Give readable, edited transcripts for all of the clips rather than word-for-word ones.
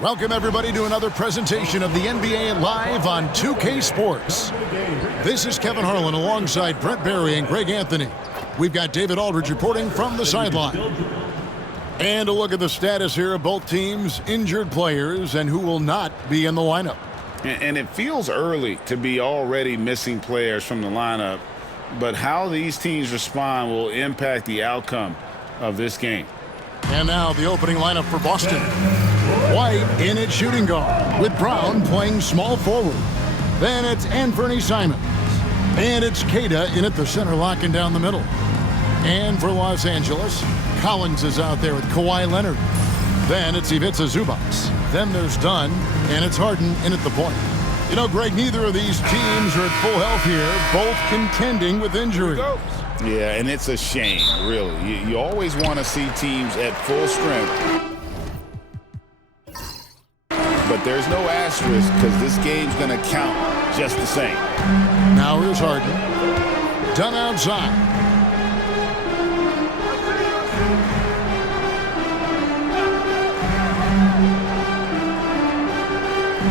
Welcome, everybody, to another presentation of the NBA Live on 2K Sports. This is Kevin Harlan alongside Brent Barry and Greg Anthony. We've got David Aldridge reporting from the sideline. And a look at the status here of both teams' injured players and who will not be in the lineup. And it feels early to be already missing players from the lineup, but how these teams respond will impact the outcome of this game. And now the opening lineup for Boston. White in at shooting guard, with Brown playing small forward. Then it's Anfernee Simons. And it's Queta in at the center, locking down the middle. And for Los Angeles, Collins is out there with Kawhi Leonard. Then it's Ivica Zubac. Then there's Dunn, and it's Harden in at the point. You know, Greg, neither of these teams are at full health here, both contending with injuries. Yeah, and it's a shame, really. You always want to see teams at full strength. But there's no asterisk because this game's going to count just the same. Now here's Harden. Dunn outside.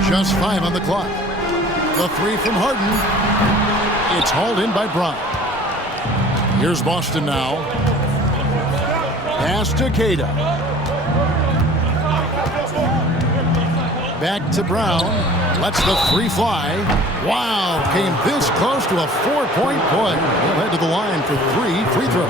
Just 5 on the clock. The three from Harden. It's hauled in by Brown. Here's Boston now. Pass to Queta. Back to Brown. Lets the three fly. Wow, came this close to a 4-point play. He'll head to the line for 3 free throws.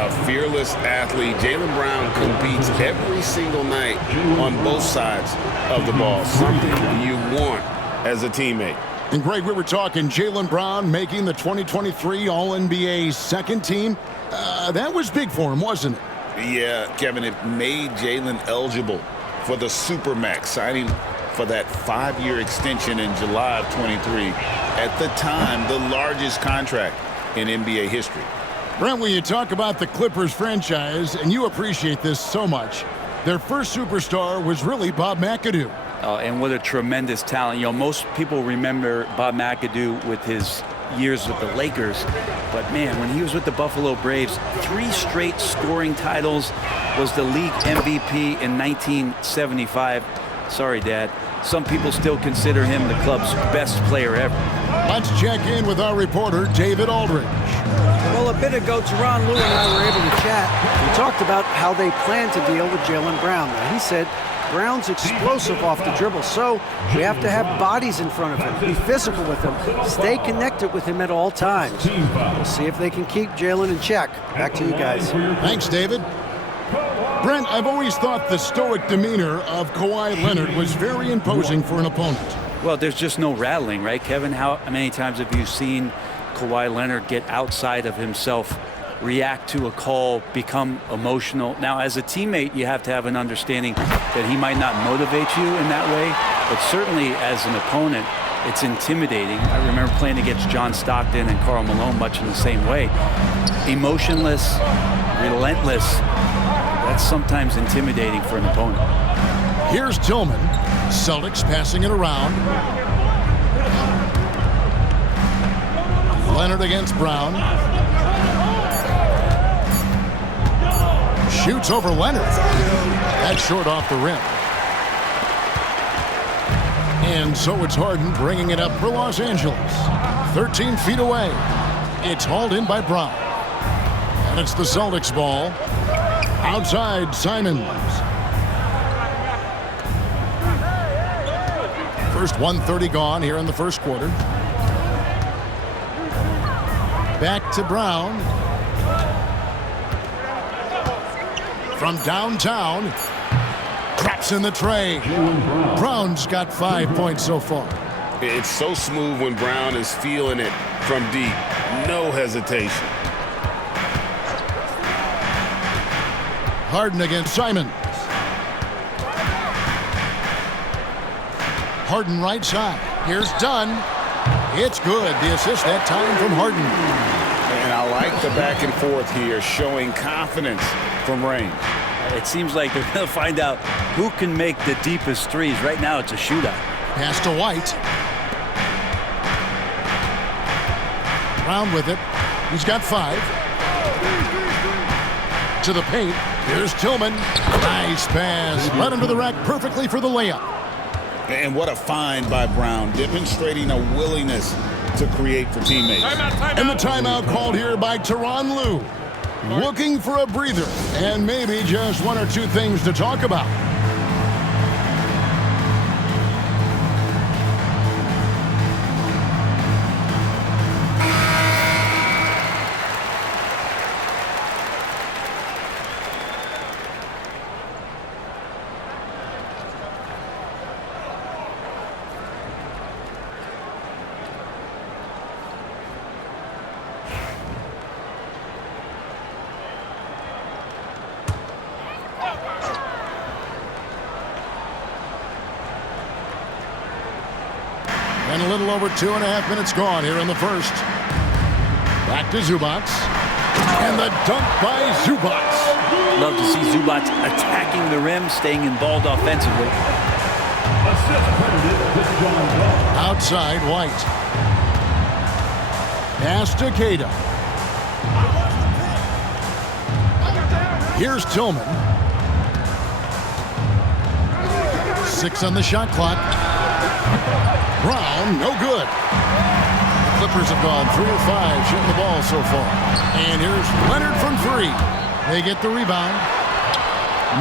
A fearless athlete. Jaylen Brown competes every single night on both sides of the ball. Something you want as a teammate. And Greg, we were talking Jaylen Brown making the 2023 All-NBA second team. That was big for him, wasn't it? Yeah, Kevin, it made Jaylen eligible for the Supermax, signing for that 5-year extension in July of 23. At the time, the largest contract in NBA history. Brent, when you talk about the Clippers franchise, and you appreciate this so much, their first superstar was really Bob McAdoo. And what a tremendous talent. You know, most people remember Bob McAdoo with his years with the Lakers. But, man, when he was with the Buffalo Braves, 3 straight scoring titles, was the league MVP in 1975. Sorry, Dad. Some people still consider him the club's best player ever. Let's check in with our reporter, David Aldridge. Well, a bit ago, Tyronn Lue and I were able to chat. We talked about how they plan to deal with Jaylen Brown. Now, he said Brown's explosive off the dribble, so we have to have bodies in front of him, be physical with him, stay connected with him at all times. We'll see if they can keep Jaylen in check. Back to you guys. Thanks, David. Brent, I've always thought the stoic demeanor of Kawhi Leonard was very imposing for an opponent. Well, there's just no rattling, right, Kevin? How many times have you seen Kawhi Leonard get outside of himself, react to a call, become emotional? Now, as a teammate, you have to have an understanding that he might not motivate you in that way, but certainly as an opponent, it's intimidating. I remember playing against John Stockton and Karl Malone much in the same way. Emotionless, relentless. That's sometimes intimidating for an opponent. Here's Tillman. Celtics passing it around. Leonard against Brown. Shoots over Leonard. That's short off the rim. And so it's Harden bringing it up for Los Angeles. 13 feet away. It's hauled in by Brown. And it's the Celtics ball. Outside, Simons. First 1:30 gone here in the first quarter. Back to Brown. From downtown. Drops in the tray. Brown's got 5 points so far. It's so smooth when Brown is feeling it from deep. No hesitation. Harden against Simons. Harden right side. Here's Dunn. It's good. The assist that time from Harden. And I like the back and forth here, showing confidence from range. It seems like they're going to find out who can make the deepest threes. Right now, it's a shootout. Pass to White. Brown with it. He's got 5. To the paint. Here's Tillman. Nice pass. Led him to the rack perfectly for the layup. And what a find by Brown, demonstrating a willingness to create for teammates. And the timeout called here by Tyronn Lue. Looking for a breather and maybe just one or two things to talk about. And a little over 2.5 minutes gone here in the first. Back to Zubac. And the dunk by Zubac. Love to see Zubac attacking the rim, staying involved offensively. Outside, White. Pass to Queta. Here's Tillman. 6 on the shot clock. Brown, no good. Clippers have gone 3 of 5 shooting the ball so far. And here's Leonard from 3. They get the rebound.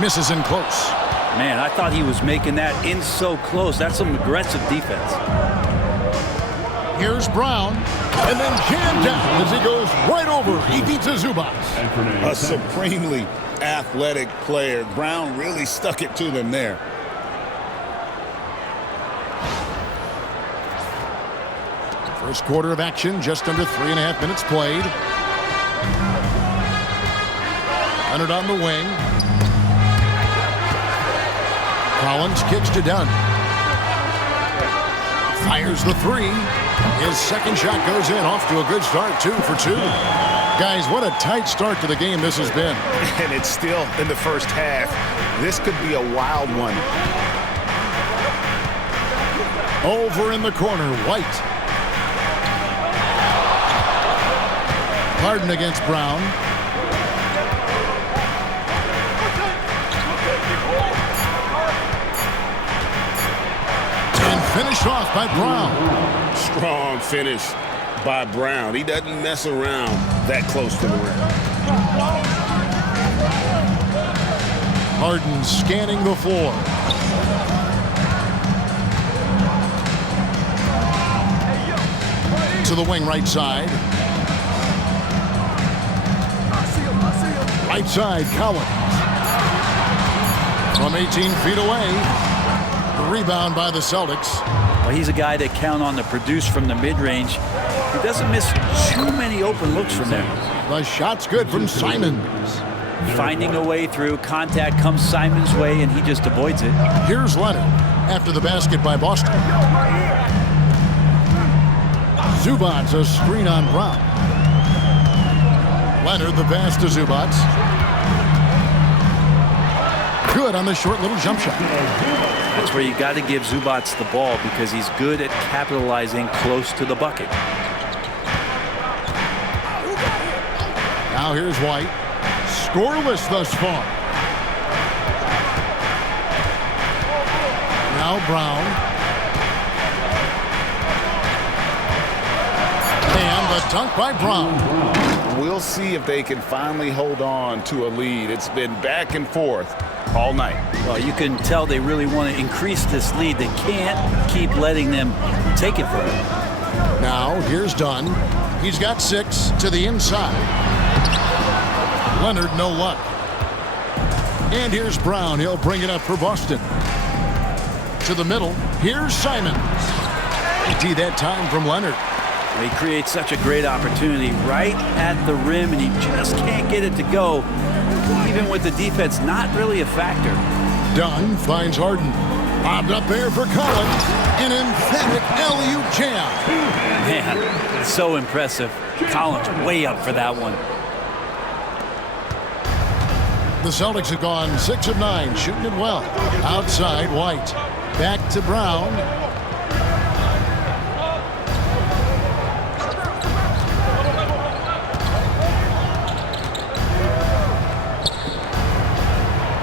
Misses in close. Man, I thought he was making that in so close. That's some aggressive defense. Here's Brown. And then jammed down as he goes right over. He beats Zubac. A supremely athletic player. Brown really stuck it to them there. First quarter of action, just under 3.5 minutes played. Leonard on the wing. Collins kicks to Dunn. Fires the 3. His second shot goes in, off to a good start, 2 for 2. Guys, what a tight start to the game this has been. And it's still in the first half. This could be a wild one. Over in the corner, White. Harden against Brown. And finished off by Brown. Strong finish by Brown. He doesn't mess around that close to the rim. Harden scanning the floor. To the wing right side. Right side, Collins. From 18 feet away. The rebound by the Celtics. Well, he's a guy that count on to produce from the mid-range. He doesn't miss too many open looks from there. The shot's good from Simons. Finding a way through. Contact comes Simons' way, and he just avoids it. Here's Leonard after the basket by Boston. Zubac, a screen on Brown. Leonard, the pass to Zubac. Good on the short little jump shot. That's where you got to give Zubac the ball because he's good at capitalizing close to the bucket. Now here's White. Scoreless thus far. Now Brown. And the dunk by Brown. We'll see if they can finally hold on to a lead. It's been back and forth all night. Well, you can tell they really want to increase this lead. They can't keep letting them take it from them. Now, here's Dunn. He's got 6 to the inside. Leonard, no luck. And here's Brown. He'll bring it up for Boston. To the middle. Here's Simons. Empty that time from Leonard. He creates such a great opportunity right at the rim, and he just can't get it to go. Even with the defense not really a factor. Dunn finds Harden. Bobbed up there for Collins. An emphatic alley-oop jam. Man, it's so impressive. Collins way up for that one. The Celtics have gone 6 of 9, shooting it well. Outside, White. Back to Brown.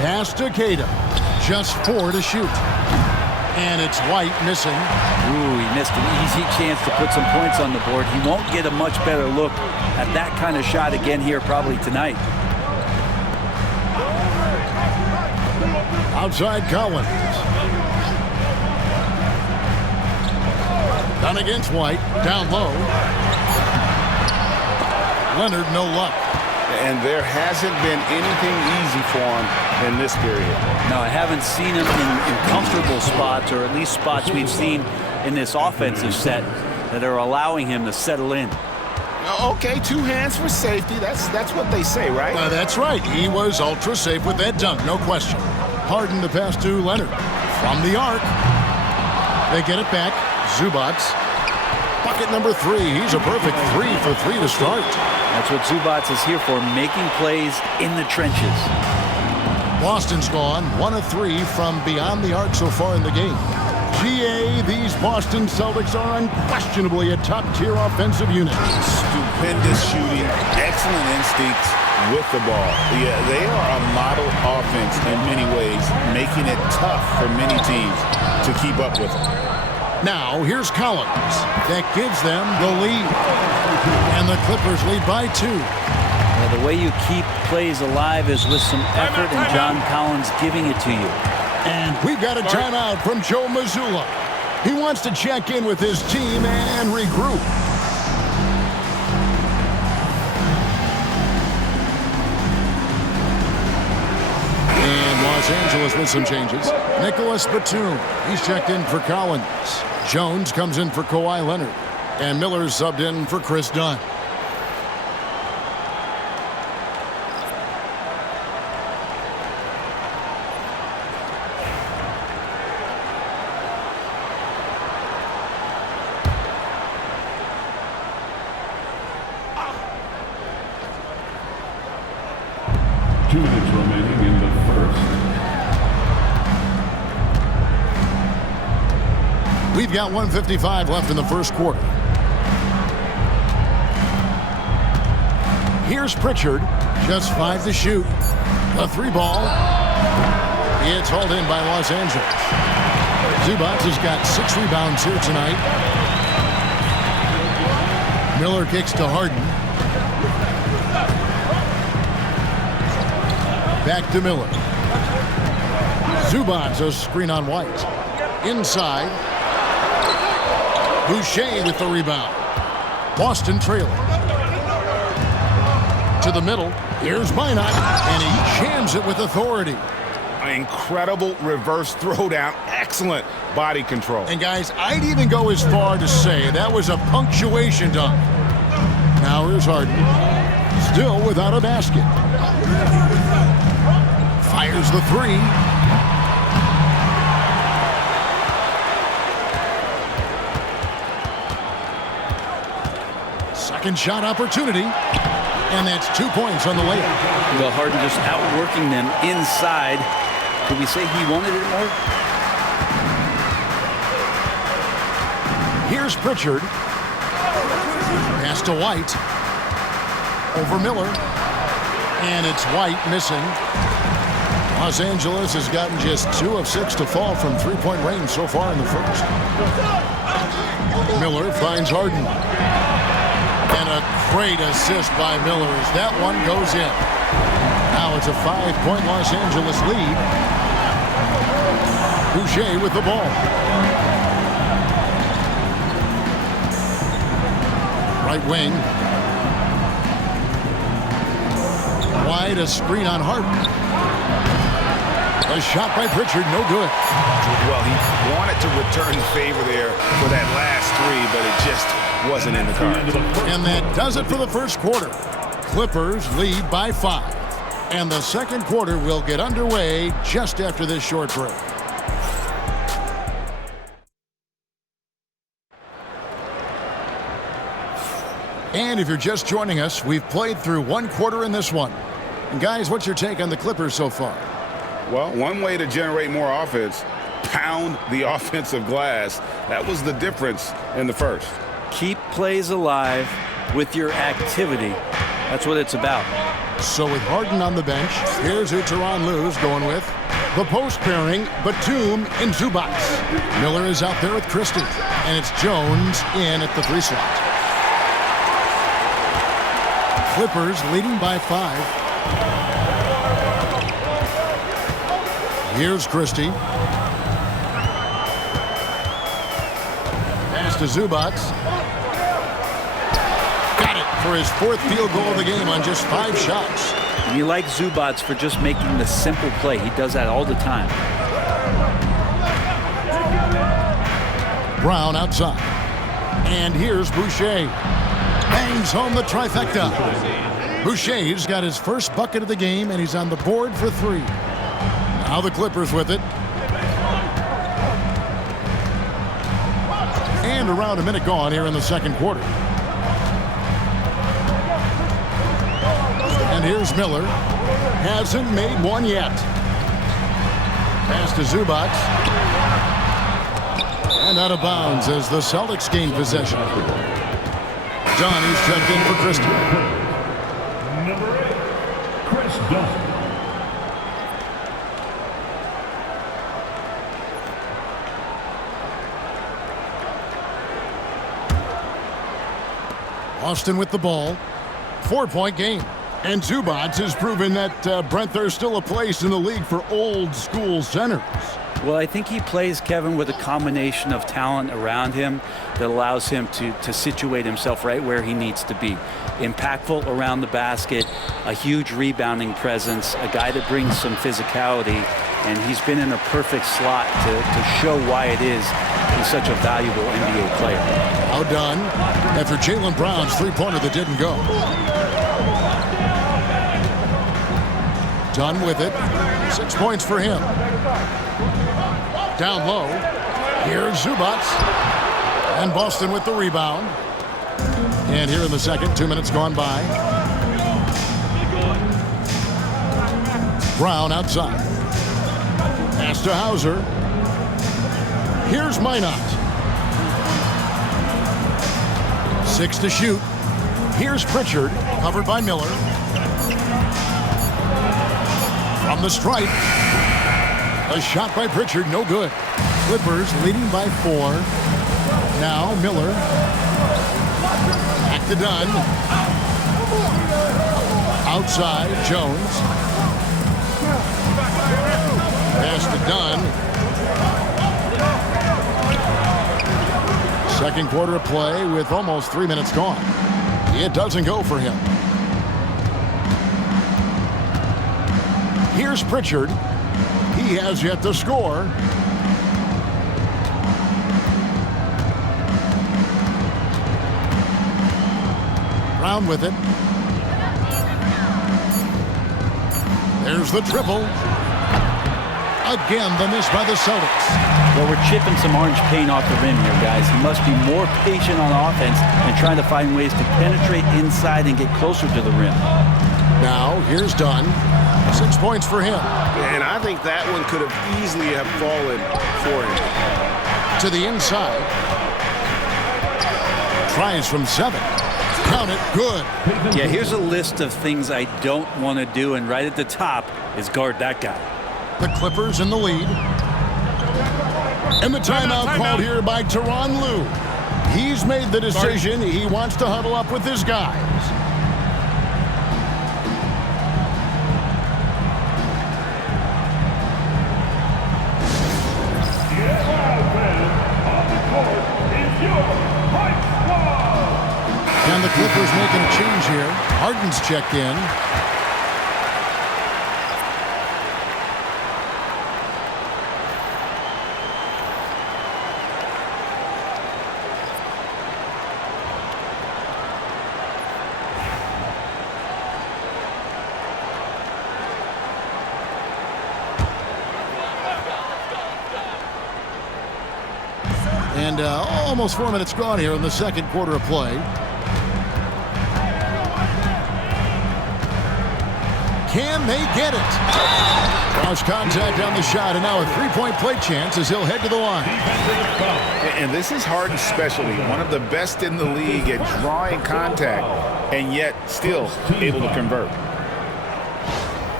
Pass to Queta. Just 4 to shoot. And it's White missing. Ooh, he missed an easy chance to put some points on the board. He won't get a much better look at that kind of shot again here probably tonight. Outside Collins. Done against White. Down low. Leonard, no luck. And there hasn't been anything easy for him in this period. No, I haven't seen him in comfortable spots, or at least spots we've seen in this offensive set that are allowing him to settle in. Okay, 2 hands for safety. That's what they say, right? That's right. He was ultra safe with that dunk, no question. Harden the pass to Leonard. From the arc. They get it back. Zubac. Bucket number 3. He's a perfect 3 for 3 to start. That's what Zubac is here for, making plays in the trenches. Boston's gone 1 of 3 from beyond the arc so far in the game. GA, these Boston Celtics are unquestionably a top-tier offensive unit. Stupendous shooting, excellent instincts with the ball. Yeah, they are a model offense in many ways, making it tough for many teams to keep up with them. Now, here's Collins. That gives them the lead. And the Clippers lead by 2. Well, the way you keep plays alive is with some effort, and John Collins giving it to you. And we've got a timeout from Joe Mazzulla. He wants to check in with his team and regroup. And Los Angeles with some changes. Nicholas Batum, he's checked in for Collins. Jones comes in for Kawhi Leonard. And Miller's subbed in for Chris Dunn. Remaining in the first. We've got 1:55 left in the first quarter. Here's Pritchard, just 5 to shoot. A 3 ball. It's hauled in by Los Angeles. Zubac has got 6 rebounds here tonight. Miller kicks to Harden. Back to Miller. Zubac, a screen on White. Inside. Boucher with the rebound. Boston trailing. To the middle. Here's Minot. And he jams it with authority. An incredible reverse throwdown. Excellent body control. And guys, I'd even go as far to say that was a punctuation dunk. Now here's Harden. Still without a basket. Fires the 3. Second shot opportunity. And that's 2 points on the layup. Well, Harden just outworking them inside. Could we say he wanted it more? Here's Pritchard. Pass to White. Over Miller. And it's White missing. Los Angeles has gotten just 2 of 6 to fall from 3-point range so far in the first. Miller finds Harden. And a great assist by Miller as that one goes in. Now it's a 5-point Los Angeles lead. Boucher with the ball. Right wing. Wide, a screen on Harden. A shot by Pritchard, no good. Well, he wanted to return the favor there for that last 3, but it just wasn't in the cards. And that does it for the first quarter. Clippers lead by 5. And the second quarter will get underway just after this short break. And if you're just joining us, we've played through 1 quarter in this one. And guys, what's your take on the Clippers so far? Well, one way to generate more offense, pound the offensive glass. That was the difference in the first. Keep plays alive with your activity. That's what it's about. So with Harden on the bench, here's who Tyronn Lue's going with. The post pairing, Batum and Zubac. Miller is out there with Christie, and it's Jones in at the 3 slot. Clippers leading by 5. Here's Christie. Pass to Zubac. Got it for his 4th field goal of the game on just 5 shots. And you like Zubac for just making the simple play. He does that all the time. Brown outside. And here's Boucher. Bangs home the trifecta. Boucher's got his first bucket of the game, and he's on the board for 3. Now the Clippers with it. And around a minute gone here in the second quarter. And here's Miller. Hasn't made one yet. Pass to Zubac. And out of bounds as the Celtics gain possession. Johnny's checked in for Christie. Number 8, Chris Dunn. Austin with the ball. 4-point game. And Zubac has proven that, Brent, there's still a place in the league for old school centers. Well, I think he plays, Kevin, with a combination of talent around him that allows him to situate himself right where he needs to be. Impactful around the basket, a huge rebounding presence, a guy that brings some physicality, and he's been in a perfect slot to show why it is he's such a valuable NBA player. Now done after Jaylen Brown's 3-pointer that didn't go. Done with it. 6 points for him. Down low. Here's Zubac. And Boston with the rebound. And here in the second, 2 minutes gone by. Brown outside. Pass to Hauser. Here's Minot. 6 to shoot. Here's Pritchard, covered by Miller. From the stripe. A shot by Pritchard, no good. Clippers leading by 4. Now Miller. Back to Dunn. Outside, Jones. Pass to Dunn. Second quarter of play with almost 3 minutes gone. It doesn't go for him. Here's Pritchard. He has yet to score. Brown with it. There's the triple. Again, the miss by the Celtics. Well, we're chipping some orange paint off the rim here, guys. He must be more patient on offense and trying to find ways to penetrate inside and get closer to the rim. Now, here's Dunn. 6 points for him. And I think that one could have easily have fallen for him. To the inside. Tries from 7. Count it, good. Yeah, here's a list of things I don't want to do, and right at the top is guard that guy. The Clippers in the lead. And the timeout called here by Tyronn Lue. He's made the decision. He wants to huddle up with his guys. And the Clippers making a change here. Harden's checked in. And almost 4 minutes gone here in the second quarter of play. Can they get it? Cross contact on the shot, and now a three-point play chance as he'll head to the line. And this is Harden's specialty, one of the best in the league at drawing contact, and yet still able to convert.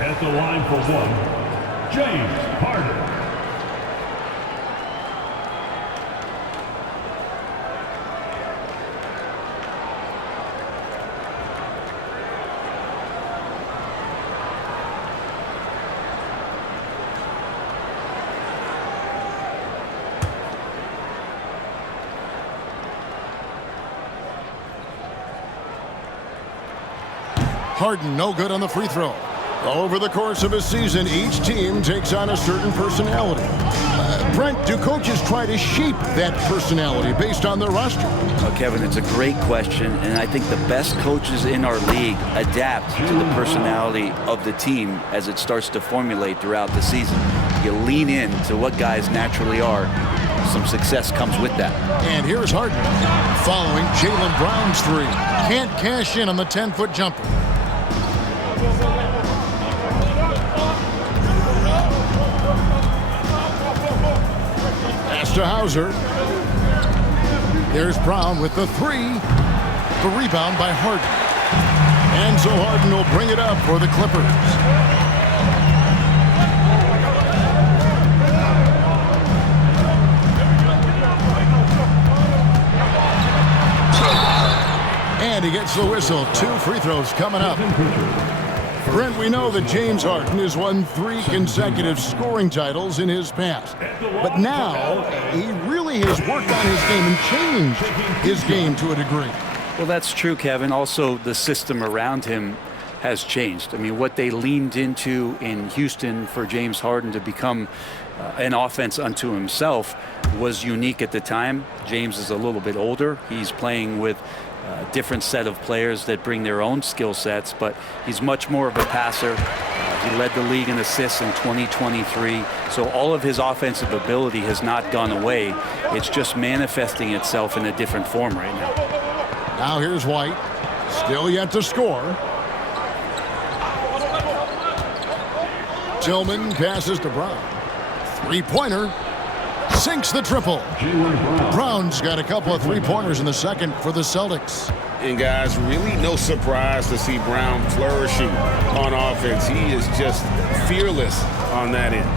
At the line for one, James Harden. Harden no good on the free throw. Over the course of a season, each team takes on a certain personality. Brent, do coaches try to shape that personality based on their roster? Well, Kevin, it's a great question, and I think the best coaches in our league adapt to the personality of the team as it starts to formulate throughout the season. You lean in to what guys naturally are. Some success comes with that. And here's Harden following Jaylen Brown's three. Can't cash in on the 10-foot jumper. Pass to Hauser. There's Brown with the three. The rebound by Harden. And so Harden will bring it up for the Clippers. And he gets the whistle. 2 free throws coming up. Brent, we know that James Harden has won 3 consecutive scoring titles in his past. But now, he really has worked on his game and changed his game to a degree. Well, that's true, Kevin. Also, the system around him has changed. I mean, what they leaned into in Houston for James Harden to become an offense unto himself was unique at the time. James is a little bit older. He's playing with a different set of players that bring their own skill sets, but he's much more of a passer. He led the league in assists in 2023. So all of his offensive ability has not gone away. It's just manifesting itself in a different form right now. Now here's White. Still yet to score. Tillman passes to Brown. Three-pointer. Sinks the triple. Brown's got a couple of three-pointers in the second for the Celtics. And guys, really no surprise to see Brown flourishing on offense. He is just fearless on that end.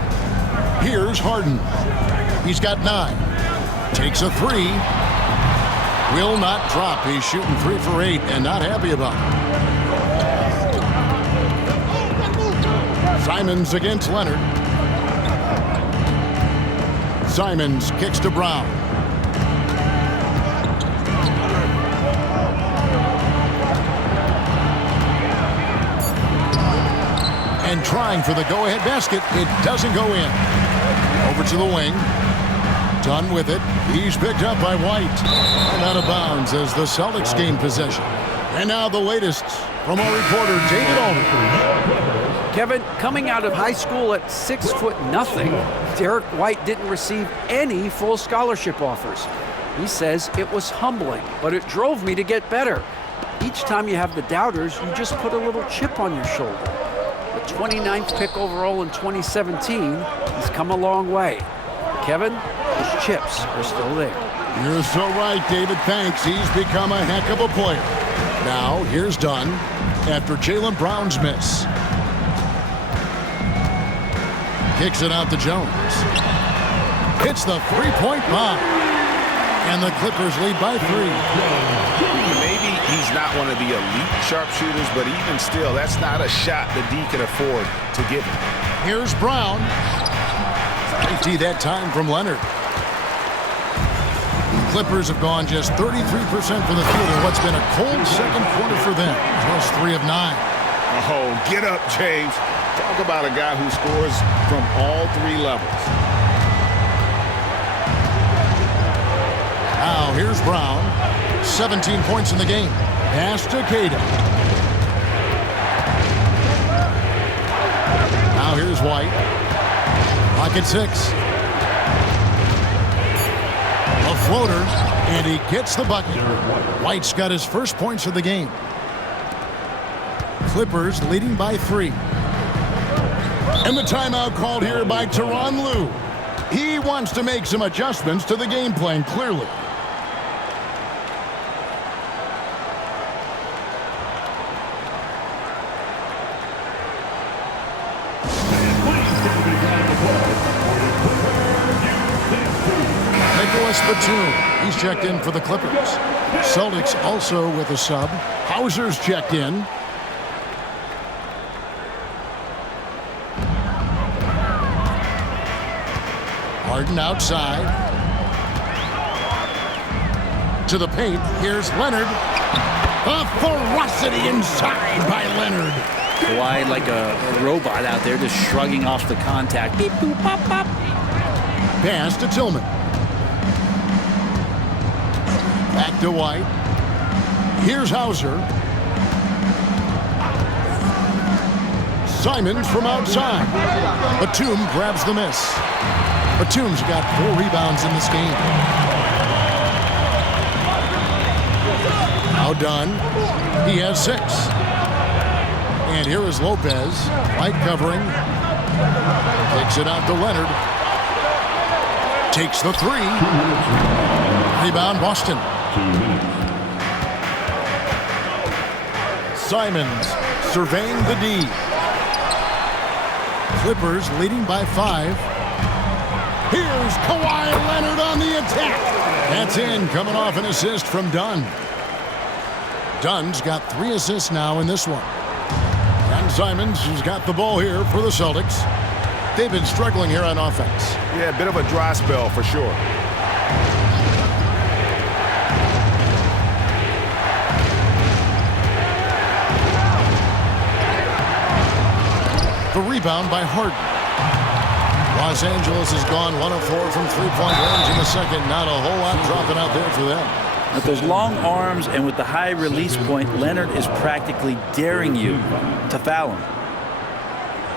Here's Harden. He's got 9. Takes a 3. Will not drop. He's shooting 3 for 8 and not happy about it. Simons against Leonard. Simons kicks to Brown. And trying for the go-ahead basket. It doesn't go in. Over to the wing. Done with it. He's picked up by White. And out of bounds as the Celtics gain possession. And now the latest from our reporter, David Aldridge. Kevin, coming out of high school at 6'0", Derek White didn't receive any full scholarship offers. He says it was humbling, but it drove me to get better. Each time you have the doubters, you just put a little chip on your shoulder. The 29th pick overall in 2017, he's come a long way. Kevin, his chips are still there. You're so right, David. Thanks. He's become a heck of a player. Now, here's Dunn after Jaylen Brown's miss. Kicks it out to Jones. Hits the three-point bomb. And the Clippers lead by 3. Maybe he's not one of the elite sharpshooters, but even still, that's not a shot that D can afford to give him. Here's Brown. Safety that time from Leonard. Clippers have gone just 33% for the field in what's been a cold second quarter for them. Just 3 of 9. Oh, get up, James. Talk about a guy who scores from all 3 levels. Now here's Brown. 17 points in the game. Pass to Queta. Now here's White. Pocket 6. A floater, and he gets the bucket. White's got his first points of the game. Clippers leading by 3. And the timeout called here by Tyronn Lue. He wants to make some adjustments to the game plan, clearly. And please take the big round of applause for the Clipper USA. Nicholas Batum, he's checked in for the Clippers. Celtics also with a sub. Hauser's checked in. Harden outside. To the paint, here's Leonard. A ferocity inside by Leonard. Kawhi like a robot out there just shrugging off the contact. Beep, boop, pop, pop. Pass to Tillman. Back to White. Here's Hauser. Simons from outside. Batum grabs the miss. Batum's got 4 rebounds in this game. Now done. He has 6. And here is Lopez. White covering. Takes it out to Leonard. Takes the 3. Rebound Boston. Simons surveying the D. Clippers leading by 5. Here's Kawhi Leonard on the attack. That's in, coming off an assist from Dunn. Dunn's got 3 assists now in this one. And Simons has got the ball here for the Celtics. They've been struggling here on offense. Yeah, a bit of a dry spell for sure. The rebound by Harden. Los Angeles has gone 1 of 4 from three-point range in the second. Not a whole lot dropping out there for them. With those long arms and with the high release point, Leonard is practically daring you to foul him.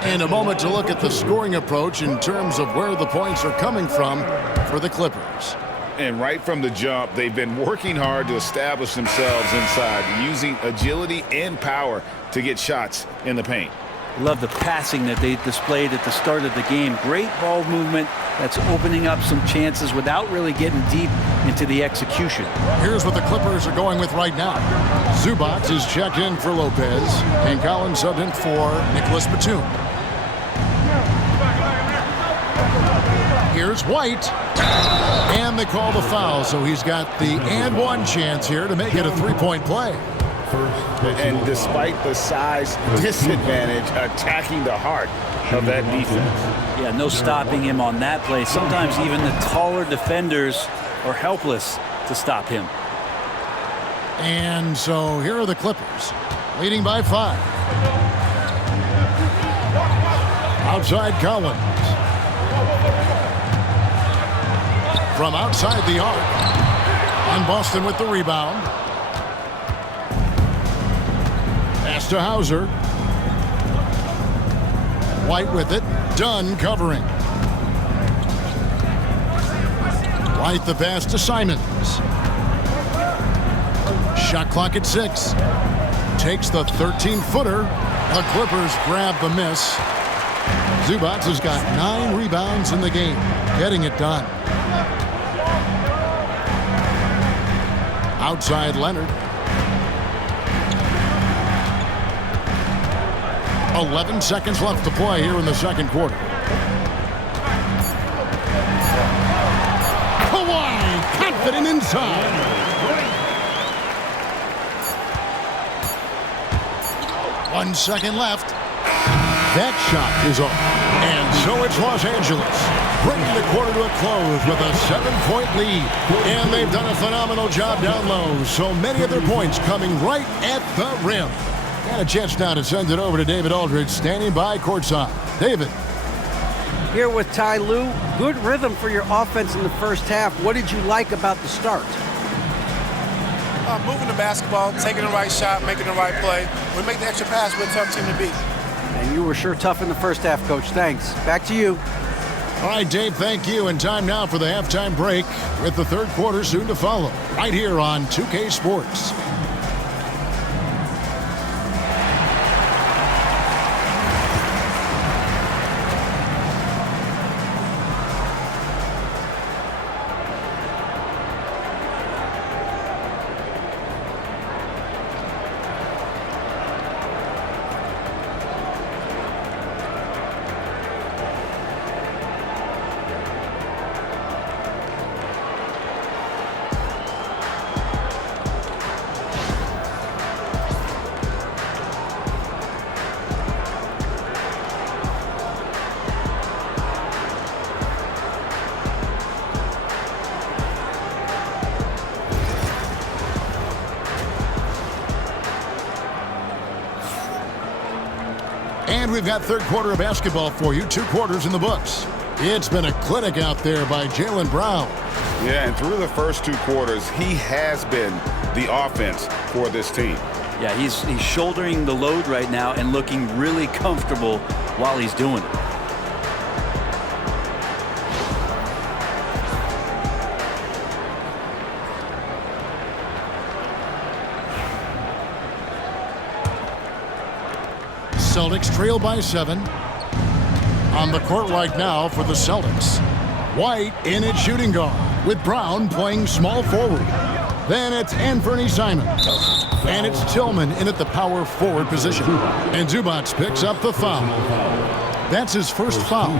And a moment to look at the scoring approach in terms of where the points are coming from for the Clippers. And right from the jump, they've been working hard to establish themselves inside, using agility and power to get shots in the paint. Love the passing that they displayed at the start of the game. Great ball movement that's opening up some chances without really getting deep into the execution. Here's what the Clippers are going with right now. Zubac is checked in for Lopez, and Collins subbed in for Nicholas Batum. Here's White, and they call the foul, so he's got the and one chance here to make it a 3-point play. And despite the size disadvantage, attacking the heart of that defense. Yeah, no stopping him on that play. Sometimes even the taller defenders are helpless to stop him. And so here are the Clippers, leading by 5. Outside Collins. From outside the arc. And Boston with the rebound. Pass to Hauser. White with it. Dunn covering. White the pass to Simons. Shot clock at 6. Takes the 13-footer. The Clippers grab the miss. Zubac has got 9 rebounds in the game, getting it done. Outside Leonard. 11 seconds left to play here in the second quarter. Kawhi, confident inside. One second left. That shot is off. And so it's Los Angeles, bringing the quarter to a close with a 7-point lead. And they've done a phenomenal job down low. So many of their points coming right at the rim. Got a chance now to send it over to David Aldridge, standing by courtside. David. Here with Ty Lue. Good rhythm for your offense in the first half. What did you like about the start? Moving the basketball, taking the right shot, making the right play. We make the extra pass, we're a tough team to beat. And you were sure tough in the first half, Coach. Thanks. Back to you. All right, Dave, thank you. And time now for the halftime break with the third quarter soon to follow right here on 2K Sports. And we've got third quarter of basketball for you. 2 quarters in the books. It's been a clinic out there by Jaylen Brown. Yeah, and through the first 2 quarters, he has been the offense for this team. Yeah, he's shouldering the load right now and looking really comfortable while he's doing it. Celtics trail by 7. On the court right now for the Celtics. White in at shooting guard with Brown playing small forward. Then it's Anthony Simons. And it's Tillman in at the power forward position. And Zubac picks up the foul. That's his first foul.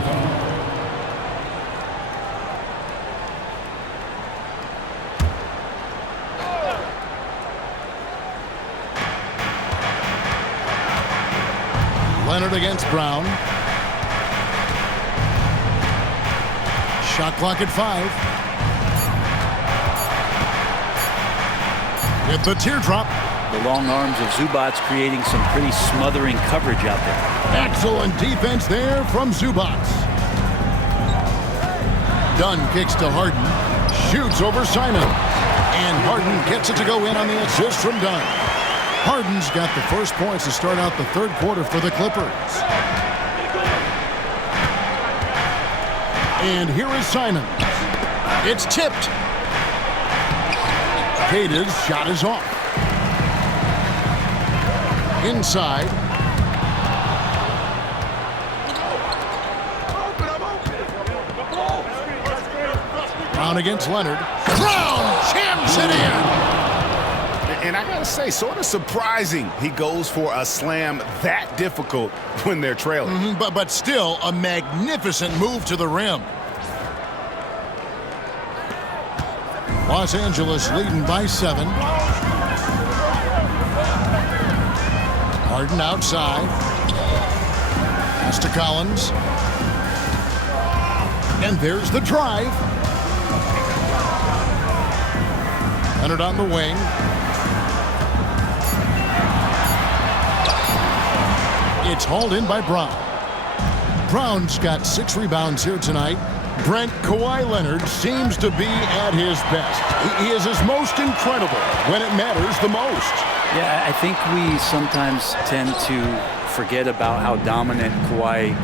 Leonard against Brown. Shot clock at 5. With the teardrop. The long arms of Zubac creating some pretty smothering coverage out there. Excellent defense there from Zubac. Dunn kicks to Harden. Shoots over Simon. And Harden gets it to go in on the assist from Dunn. Harden's got the first points to start out the third quarter for the Clippers. And here is Simon. It's tipped. Keita's shot is off. Inside. Brown against Leonard. Brown jams it in. And I gotta say, sort of surprising he goes for a slam that difficult when they're trailing. But still a magnificent move to the rim. Los Angeles leading by 7. Harden outside. Pass to Collins. And there's the drive. Leonard on the wing. It's hauled in by Brown. Brown's got 6 rebounds here tonight. Brent, Kawhi Leonard seems to be at his best. He is his most incredible when it matters the most. Yeah, I think we sometimes tend to forget about how dominant Kawhi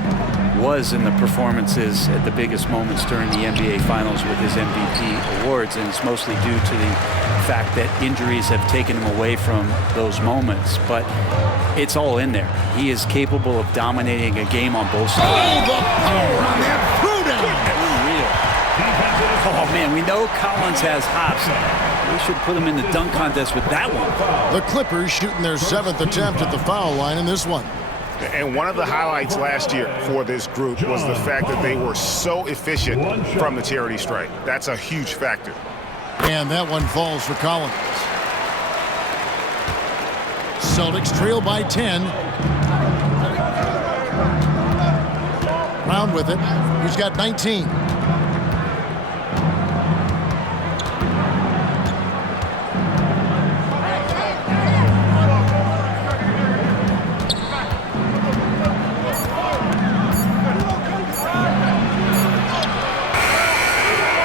was in the performances at the biggest moments during the NBA Finals with his MVP awards, and it's mostly due to the fact that injuries have taken him away from those moments. But it's all in there. He is capable of dominating a game on both sides. Oh, the power on that throwdown! Oh, man, we know Collins has hops. We should put him in the dunk contest with that one. The Clippers shooting their 7th attempt at the foul line in this one. And one of the highlights last year for this group was the fact that they were so efficient from the charity stripe. That's a huge factor. And that one falls for Collins. Celtics trail by 10. Brown with it. He's got 19.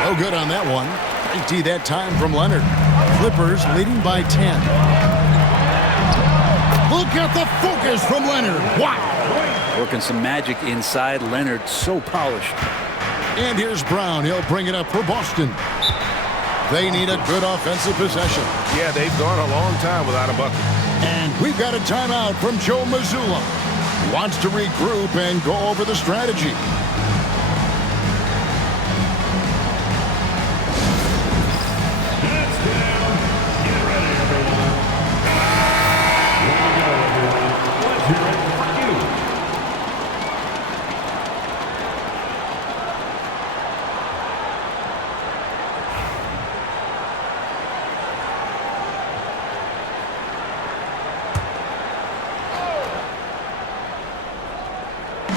No good on that one. 90 that time from Leonard. Clippers leading by 10. Look at the focus from Leonard. Wow. Working some magic inside. Leonard so polished. And here's Brown. He'll bring it up for Boston. They need a good offensive possession. Yeah, they've gone a long time without a bucket. And we've got a timeout from Joe Mazzulla. Wants to regroup and go over the strategy.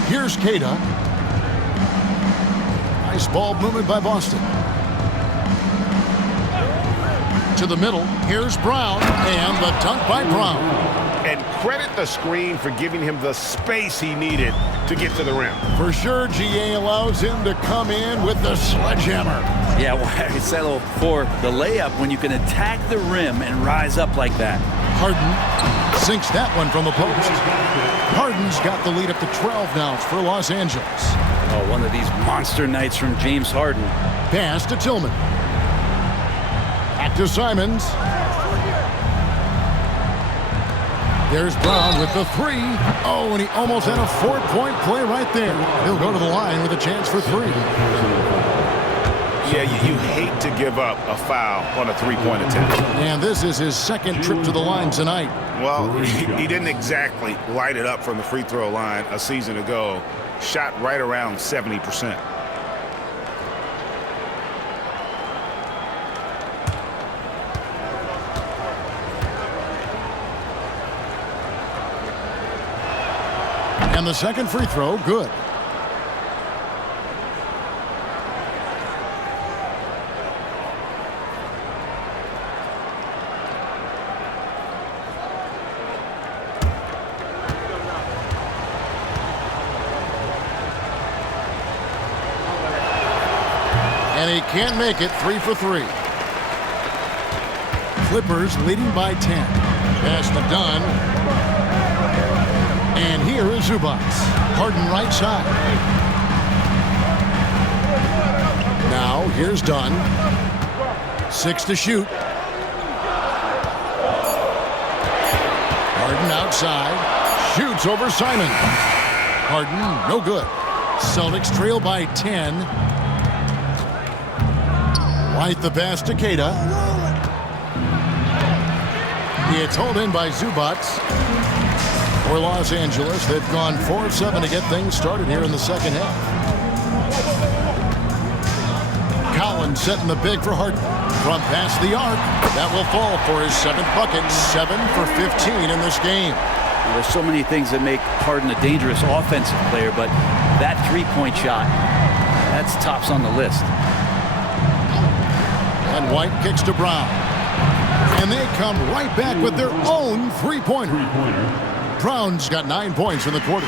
Here's Keita. Nice ball movement by Boston. To the middle. Here's Brown. And the dunk by Brown. And credit the screen for giving him the space he needed to get to the rim. For sure, GA allows him to come in with the sledgehammer. Yeah, why settle for the layup when you can attack the rim and rise up like that? Harden sinks that one from the post. Harden's got the lead up to 12 now for Los Angeles. Oh, one of these monster nights from James Harden. Pass to Tillman. Back to Simons. There's Brown with the three. Oh, and he almost had a 4-point play right there. He'll go to the line with a chance for three. Yeah, you hate to give up a foul on a three-point attempt. And this is his second trip to the line tonight. Well, he didn't exactly light it up from the free throw line a season ago. Shot right around 70%. And the second free throw, good. And he can't make it. 3 for 3. Clippers leading by 10. Pass to Dunn. And here is Zubac. Harden right side. Now here's Dunn. 6 to shoot. Harden outside. Shoots over Simon. Harden, no good. Celtics trail by 10. White the pass to Keita. It's hauled in by Zubac. For Los Angeles, they've gone 4 of 7 to get things started here in the second half. Collins setting the big for Harden. From past the arc. That will fall for his 7th bucket. 7 for 15 in this game. There's so many things that make Harden a dangerous offensive player, but that three-point shot, that's tops on the list. And White kicks to Brown. And they come right back with their own three-pointer. Brown's got 9 points in the quarter.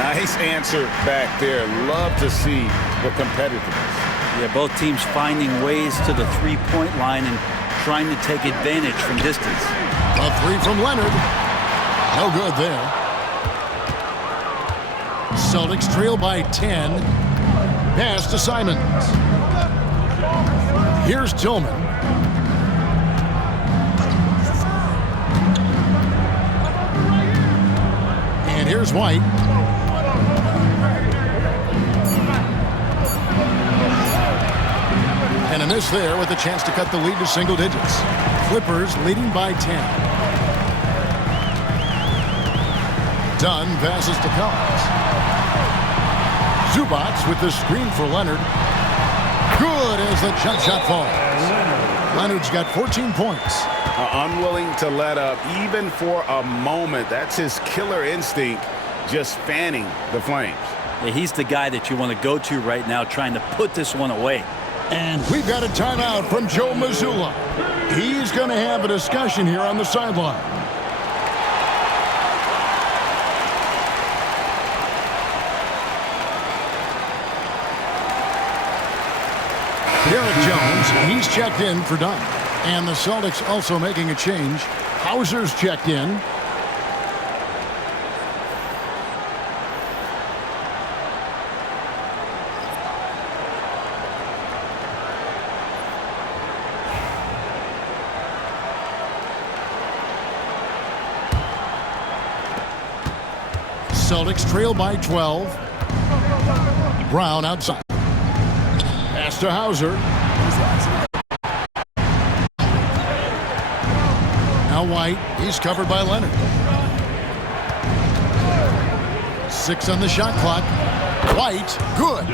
Nice answer back there. Love to see the competitiveness. Yeah, both teams finding ways to the three-point line and trying to take advantage from distance. A three from Leonard. No good there. Celtics trail by 10. Pass to Simons. Here's Tillman. And here's White. And a miss there with a chance to cut the lead to single digits. Clippers leading by 10. Dunn passes to Collins. Zubac with the screen for Leonard. Good as the jump shot falls. Leonard's got 14 points. Unwilling to let up even for a moment. That's his killer instinct, just fanning the flames. Yeah, he's the guy that you want to go to right now trying to put this one away. And we've got a timeout from Joe Mazzulla. He's going to have a discussion here on the sideline. Derek Jones, he's checked in for Dunn. And the Celtics also making a change. Hauser's checked in. Celtics trail by 12. Brown outside. Pass to Hauser. Now White. He's covered by Leonard. 6 on the shot clock. White. Good.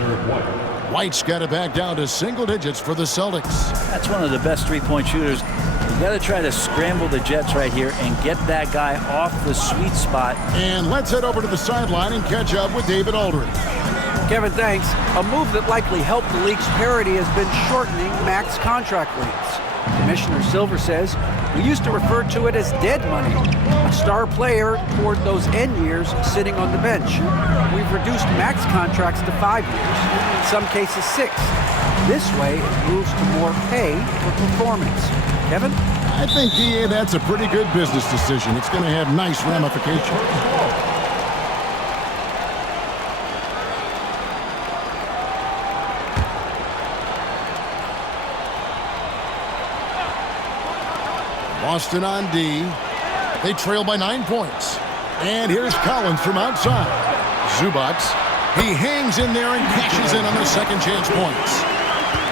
White's got it back down to single digits for the Celtics. That's one of the best three-point shooters. You got to try to scramble the Jets right here and get that guy off the sweet spot. And let's head over to the sideline and catch up with David Aldridge. Kevin, thanks. A move that likely helped the league's parity has been shortening max contract lengths. Commissioner Silver says, "We used to refer to it as dead money, a star player toward those end years sitting on the bench. We've reduced max contracts to 5 years, in some cases 6. This way, it moves to more pay for performance." Kevin? I think, DA, that's a pretty good business decision. It's going to have nice ramifications. Boston on D. They trail by 9 points. And here's Collins from outside. Zubac. He hangs in there and cashes in on their second chance points.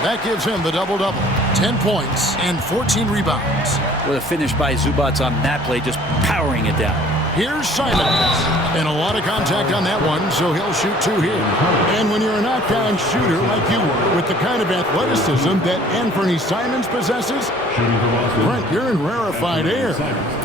That gives him the double-double. 10 points and 14 rebounds. With a finish by Zubac on that play, just powering it down. Here's Simons. And a lot of contact on that one, so he'll shoot 2 here. And when you're a knockdown shooter like you were, with the kind of athleticism that Anthony Simons possesses, Brent, you're in rarefied air.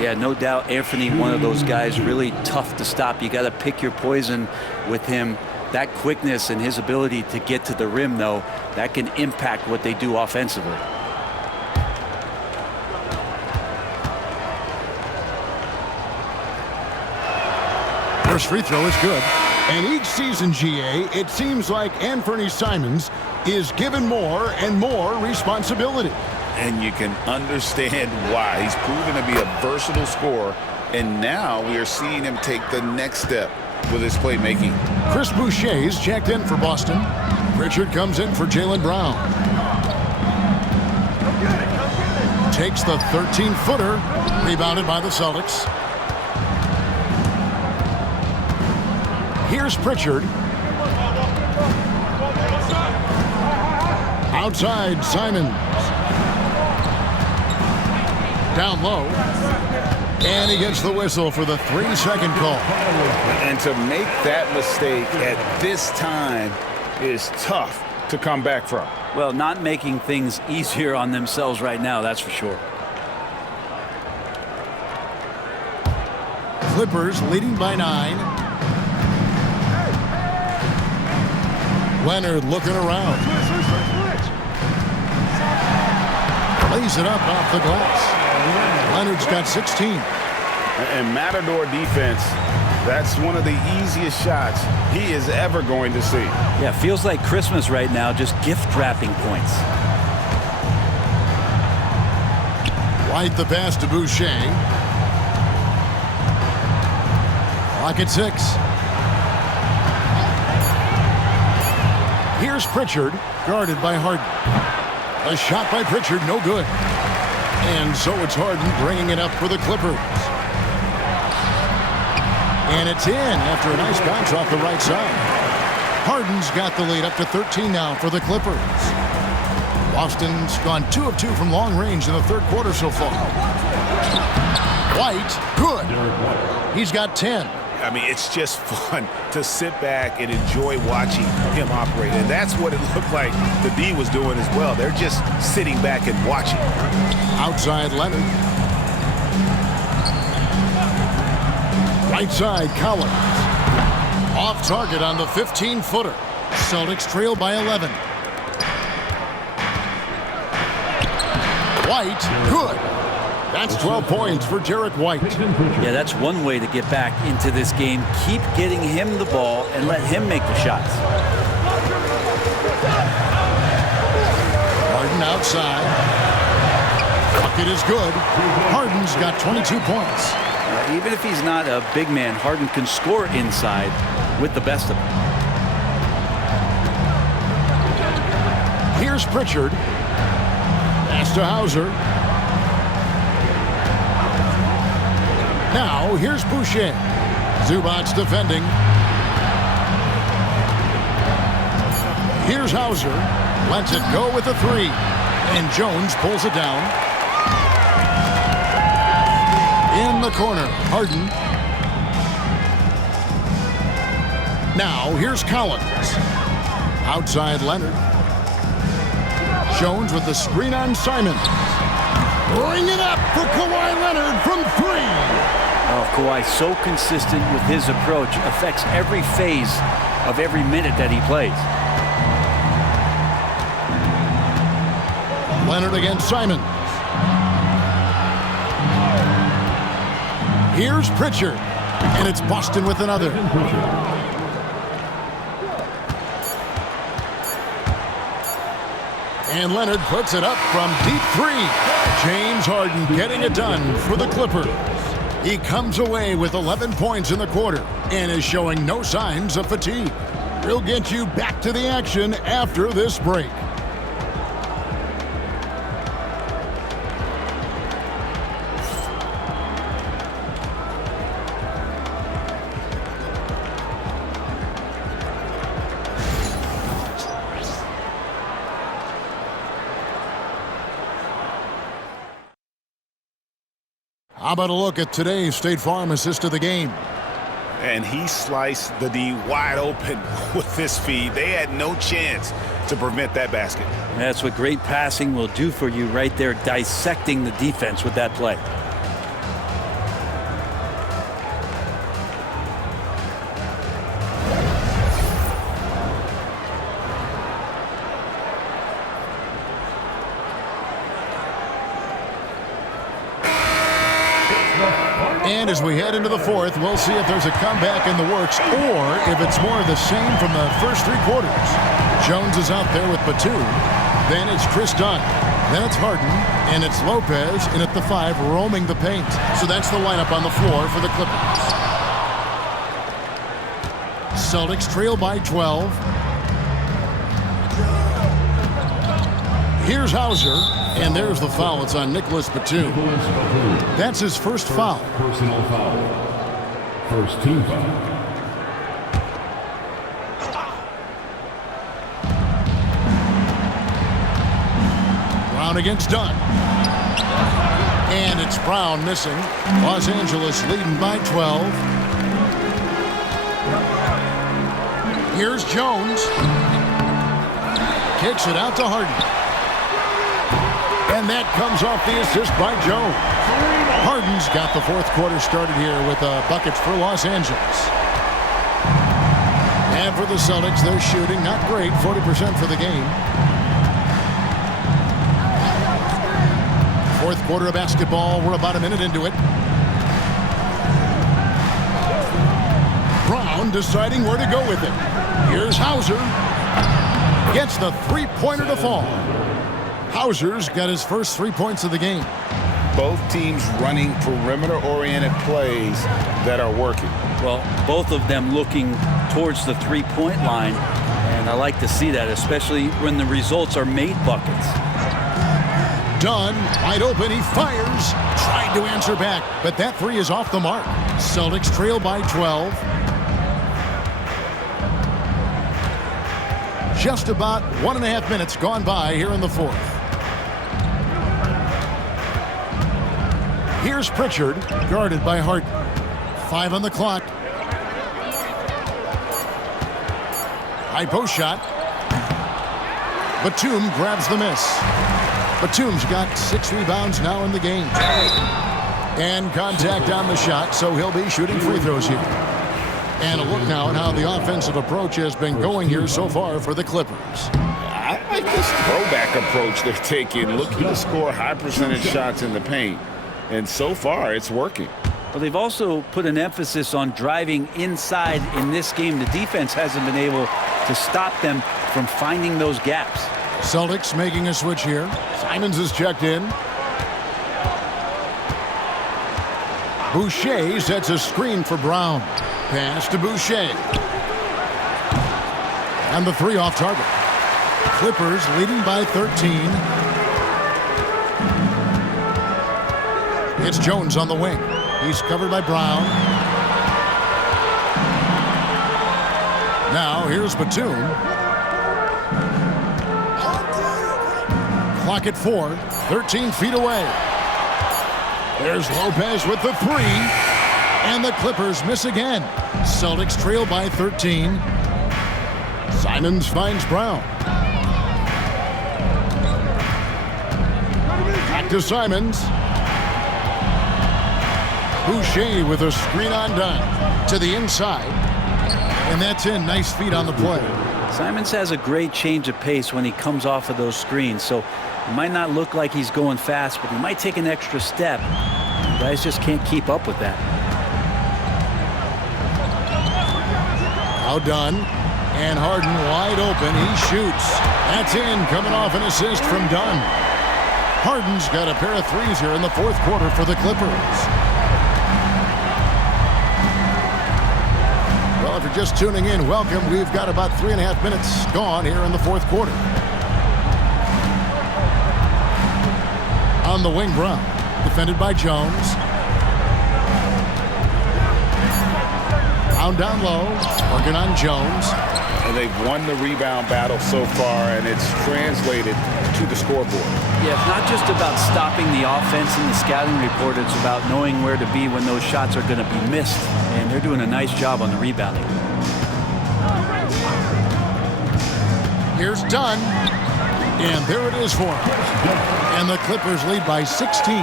Yeah, no doubt Anthony, one of those guys really tough to stop. You got to pick your poison with him. That quickness and his ability to get to the rim, though, that can impact what they do offensively. First free throw is good. And each season, GA, it seems like Anthony Simons is given more and more responsibility. And you can understand why. He's proven to be a versatile scorer, and now we are seeing him take the next step with his playmaking. Chris Boucher's checked in for Boston. Pritchard comes in for Jaylen Brown. Takes the 13-footer, rebounded by the Celtics. Here's Pritchard. Outside, Simons. Down low. And he gets the whistle for the 3-second call. And to make that mistake at this time is tough to come back from. Well, not making things easier on themselves right now, that's for sure. Clippers leading by 9. Leonard looking around. Lays it up off the glass. Leonard's got 16. And Matador defense, that's one of the easiest shots he is ever going to see. Yeah, feels like Christmas right now, just gift wrapping points. White the pass to Boucher. Clock at 6. Here's Pritchard, guarded by Harden. A shot by Pritchard, no good. And so it's Harden bringing it up for the Clippers. And it's in after a nice bounce off the right side. Harden's got the lead up to 13 now for the Clippers. Boston's gone 2 of 2 from long range in the third quarter so far. White, good. He's got 10. I mean, it's just fun to sit back and enjoy watching him operate. And that's what it looked like the D was doing as well. They're just sitting back and watching. Outside Leonard. Right side, Collins. Off target on the 15-footer. Celtics trail by 11. White, good. That's 12 points for Derek White. Yeah, that's one way to get back into this game. Keep getting him the ball and let him make the shots. Harden outside. Bucket is good. Harden's got 22 points. Even if he's not a big man, Harden can score inside with the best of them. Here's Pritchard. Pass to Hauser. Now, here's Boucher. Zubac defending. Here's Hauser. Lets it go with a 3. And Jones pulls it down. In the corner, Harden. Now, here's Collins. Outside Leonard. Jones with the screen on Simons. Bring it up for Kawhi Leonard from 3. Oh, Kawhi so consistent with his approach, affects every phase of every minute that he plays. Leonard against Simons. Here's Pritchard, and it's Boston with another. And Leonard puts it up from deep three. James Harden getting it done for the Clippers. He comes away with 11 points in the quarter and is showing no signs of fatigue. We'll get you back to the action after this break. How about a look at today's State Farm assist of the game? And he sliced the D wide open with this feed. They had no chance to prevent that basket. That's what great passing will do for you right there, dissecting the defense with that play. And as we head into the fourth, we'll see if there's a comeback in the works or if it's more of the same from the first three quarters. Jones is out there with Batum. Then it's Chris Dunn. Then it's Harden. And it's Lopez in at the 5 roaming the paint. So that's the lineup on the floor for the Clippers. Celtics trail by 12. Here's Hauser. And there's the foul. It's on Nicholas Batum. That's his first foul. Personal foul. First team foul. Brown against Dunn. And it's Brown missing. Los Angeles leading by 12. Here's Jones. Kicks it out to Harden. And that comes off the assist by Jones. Harden's got the fourth quarter started here with buckets for Los Angeles. And for the Celtics, they're shooting not great, 40% for the game. Fourth quarter of basketball, we're about a minute into it. Brown deciding where to go with it. Here's Hauser. Gets the three-pointer to fall. Hauser's got his first 3 points of the game. Both teams running perimeter-oriented plays that are working. Well, both of them looking towards the three-point line, and I like to see that, especially when the results are made buckets. Dunn, wide open, he fires. Tried to answer back, but that three is off the mark. Celtics trail by 12. Just about 1.5 minutes gone by here in the fourth. Here's Pritchard, guarded by Harden. 5 on the clock. High post shot. Batum grabs the miss. Batum's got 6 rebounds now in the game. And contact on the shot, so he'll be shooting free throws here. And a look now at how the offensive approach has been going here so far for the Clippers. I like this throwback approach they're taking, looking to score high percentage shots in the paint. And so far, it's working. Well, they've also put an emphasis on driving inside in this game. The defense hasn't been able to stop them from finding those gaps. Celtics making a switch here. Simons is checked in. Boucher sets a screen for Brown. Pass to Boucher. And the 3 off target. Clippers leading by 13. It's Jones on the wing. He's covered by Brown. Now here's Batum. Clock at 4. 13 feet away. There's Lopez with the 3. And the Clippers miss again. Celtics trail by 13. Simons finds Brown. Back to Simons. Boucher with a screen on Dunn to the inside. And that's in. Nice feet on the play. Simons has a great change of pace when he comes off of those screens. So it might not look like he's going fast, but he might take an extra step. Guys just can't keep up with that. Now Dunn. And Harden wide open. He shoots. That's in, coming off an assist from Dunn. Harden's got a pair of threes here in the fourth quarter for the Clippers. Well, if you're just tuning in, welcome. We've got about 3.5 minutes gone here in the fourth quarter. On the wing, Brown. Defended by Jones. Brown down low. Working on Jones. And they've won the rebound battle so far, and it's translated to the scoreboard. Yeah, it's not just about stopping the offense in the scouting report. It's about knowing where to be when those shots are going to be missed. And they're doing a nice job on the rebounding. Here's Dunn. And there it is for him. And the Clippers lead by 16.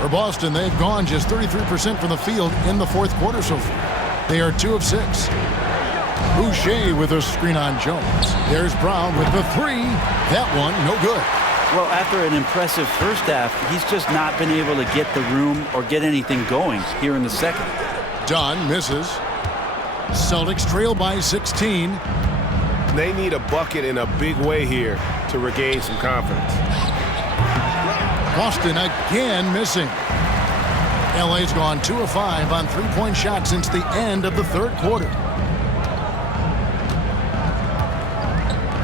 For Boston, they've gone just 33% from the field in the fourth quarter so far. They are 2 of 6. Boucher with a screen on Jones. There's Brown with the three. That one, no good. Well, after an impressive first half, he's just not been able to get the room or get anything going here in the second. Dunn misses. Celtics trail by 16. They need a bucket in a big way here to regain some confidence. Boston again missing. LA's gone 2 of 5 on three-point shots since the end of the third quarter.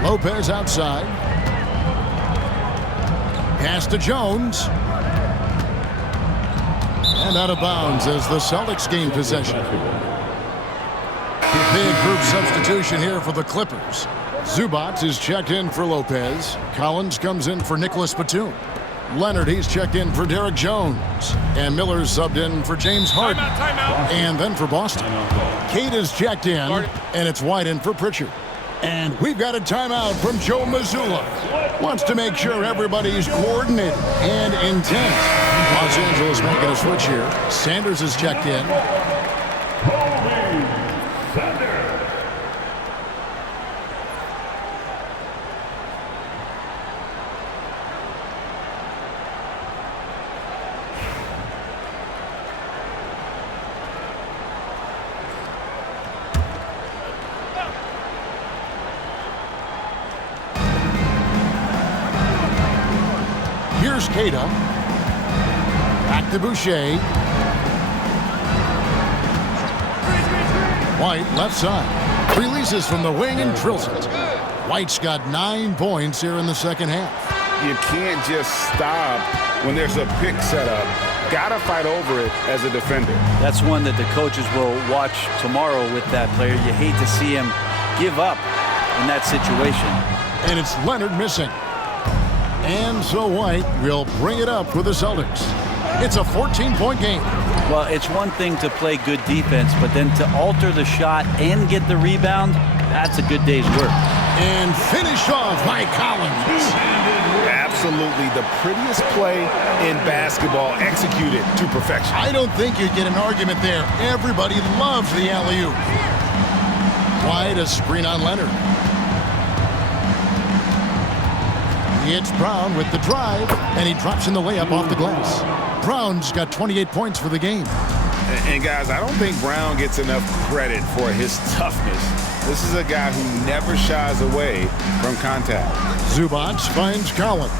Lopez outside. Pass to Jones. And out of bounds as the Celtics gain possession. Big group substitution here for the Clippers. Zubac is checked in for Lopez. Collins comes in for Nicholas Batum. Leonard, he's checked in for Derek Jones. And Miller's subbed in for James Harden. And then for Boston, Kate is checked in, and it's White in for Pritchard. And we've got a timeout from Joe Mazzulla. Wants to make sure everybody's coordinated and intent. Los Angeles making a switch here. Sanders is checked in. Here's Queta. Back to Boucher. White, left side. Releases from the wing and drills it. White's got 9 points here in the second half. You can't just stop when there's a pick set up. Gotta fight over it as a defender. That's one that the coaches will watch tomorrow with that player. You hate to see him give up in that situation. And it's Leonard missing. And so White will bring it up for the Celtics. It's a 14-point game. Well, it's one thing to play good defense, but then to alter the shot and get the rebound, that's a good day's work. And finished off by Collins. Absolutely the prettiest play in basketball, executed to perfection. I don't think you'd get an argument there. Everybody loves the alley-oop. White, a screen on Leonard. It's Brown with the drive, and he drops in the layup off the glass. Brown's got 28 points for the game. And guys, I don't think Brown gets enough credit for his toughness. This is a guy who never shies away from contact. Zubac finds Collins.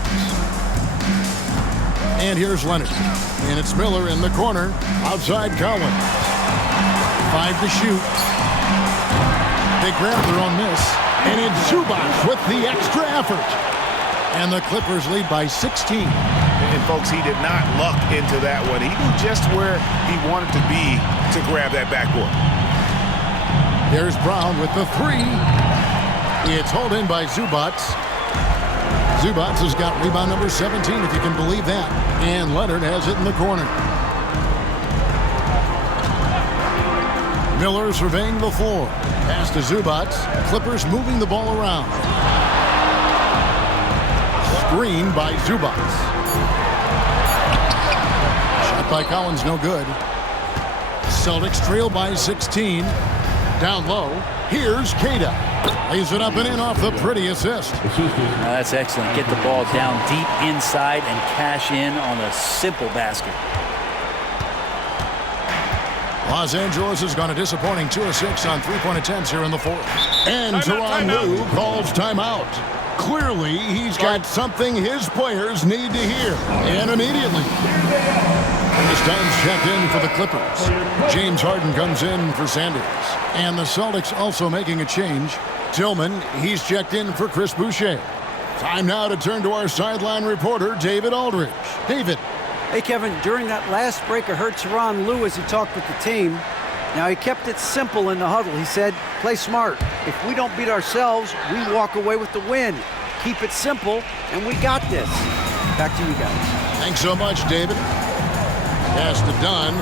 And here's Leonard. And it's Miller in the corner. Outside Collins. 5 to shoot. They grab their own miss. And it's Zubac with the extra effort. And the Clippers lead by 16. And folks, he did not luck into that one. He knew just where he wanted to be to grab that backboard. There's Brown with the three. It's hauled in by Zubac. Zubac has got rebound number 17, if you can believe that. And Leonard has it in the corner. Miller surveying the floor. Pass to Zubac. Clippers moving the ball around. Screen by Zubac. Shot by Collins, no good. Celtics trail by 16. Down low. Here's Queta. Lays it up and in off the pretty assist. That's excellent. Get the ball down deep inside and cash in on a simple basket. Los Angeles has gone a disappointing 2 of 6 on three-point attempts here in the fourth. And Tyronn Lue calls timeout. Clearly, he's got something his players need to hear, and immediately. This time's checked in for the Clippers. James Harden comes in for Sanders. And the Celtics also making a change. Tillman, he's checked in for Chris Boucher. Time now to turn to our sideline reporter, David Aldridge. David. Hey, Kevin, during that last break, I heard Tyronn Lue as he talked with the team. Now, he kept it simple in the huddle. He said, play smart. If we don't beat ourselves, we walk away with the win. Keep it simple, and we got this. Back to you guys. Thanks so much, David. Pass to Dunn.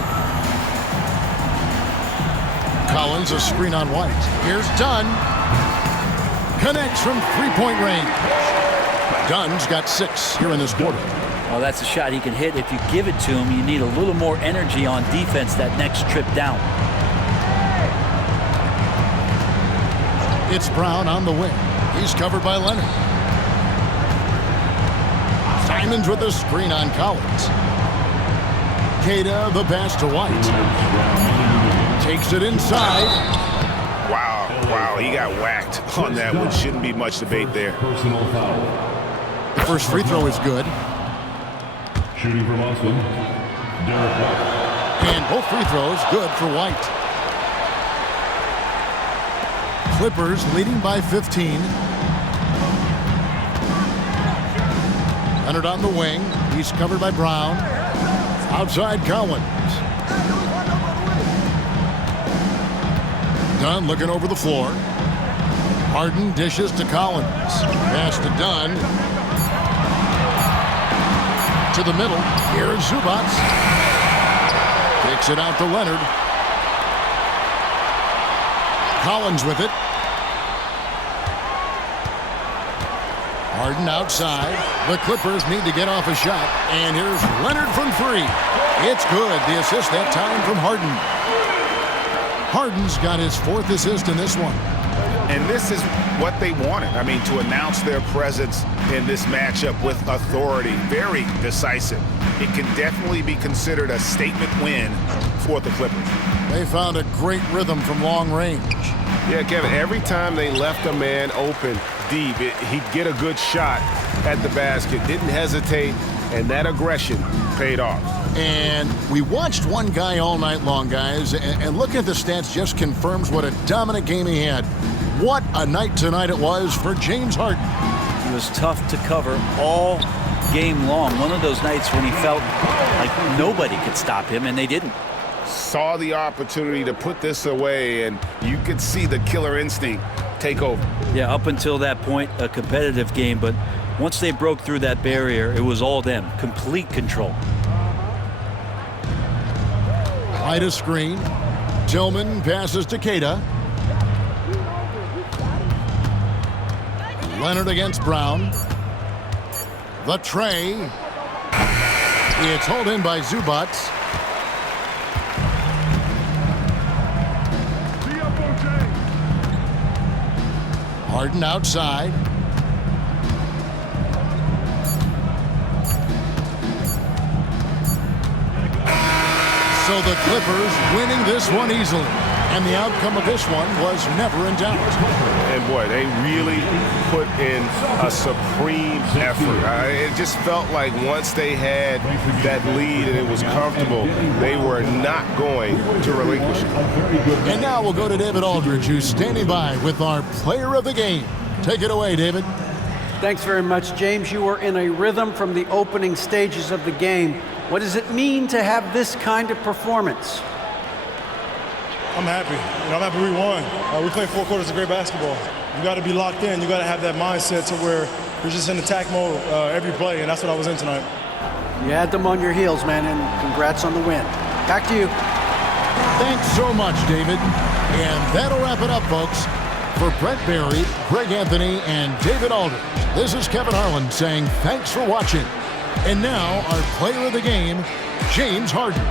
Collins, a screen on White. Here's Dunn. Connects from three-point range. Dunn's got 6 here in this quarter. Well, that's a shot he can hit. If you give it to him, you need a little more energy on defense that next trip down. It's Brown on the wing. He's covered by Leonard. Simons with a screen on Collins. Queta, the pass to White. Takes it inside. Wow, he got whacked on that one. Shouldn't be much debate there. Personal foul. The first free throw is good. Shooting for Boston, Derek White. And both free throws good for White. Clippers leading by 15. Leonard on the wing. He's covered by Brown. Outside Collins. Dunn looking over the floor. Harden dishes to Collins. Pass to Dunn. To the middle. Here's Zubac. Takes it out to Leonard. Collins with it. Harden outside. The Clippers need to get off a shot. And here's Leonard from 3. It's good. The assist that time from Harden. Harden's got his 4th assist in this one. And this is what they wanted. I mean, to announce their presence in this matchup with authority. Very decisive. It can definitely be considered a statement win for the Clippers. They found a great rhythm from long range. Yeah, Kevin, every time they left a man open deep, he'd get a good shot at the basket. Didn't hesitate, and that aggression paid off. And we watched one guy all night long, guys, and looking at the stats just confirms what a dominant game he had. What a night tonight it was for James Harden. He was tough to cover all game long. One of those nights when he felt like nobody could stop him, and they didn't. Saw the opportunity to put this away, and you could see the killer instinct take over. Yeah, up until that point, a competitive game, but once they broke through that barrier, it was all them. Complete control. Right a screen. Tillman passes to Queta. Leonard against Brown. The tray. It's hauled in by Zubac. Harden outside. So the Clippers winning this one easily. And the outcome of this one was never in doubt. And boy, they really put in a supreme effort. It just felt like once they had that lead and it was comfortable, they were not going to relinquish it. And now we'll go to David Aldridge, who's standing by with our player of the game. Take it away, David. Thanks very much, James. You were in a rhythm from the opening stages of the game. What does it mean to have this kind of performance? I'm happy. I'm happy we won. We played 4 quarters of great basketball. You got to be locked in. You got to have that mindset to where you're just in attack mode every play, and that's what I was in tonight. You had them on your heels, man, and congrats on the win. Back to you. Thanks so much, David. And that'll wrap it up, folks. For Brent Barry, Greg Anthony, and David Aldridge, this is Kevin Harlan saying thanks for watching. And now, our player of the game, James Harden.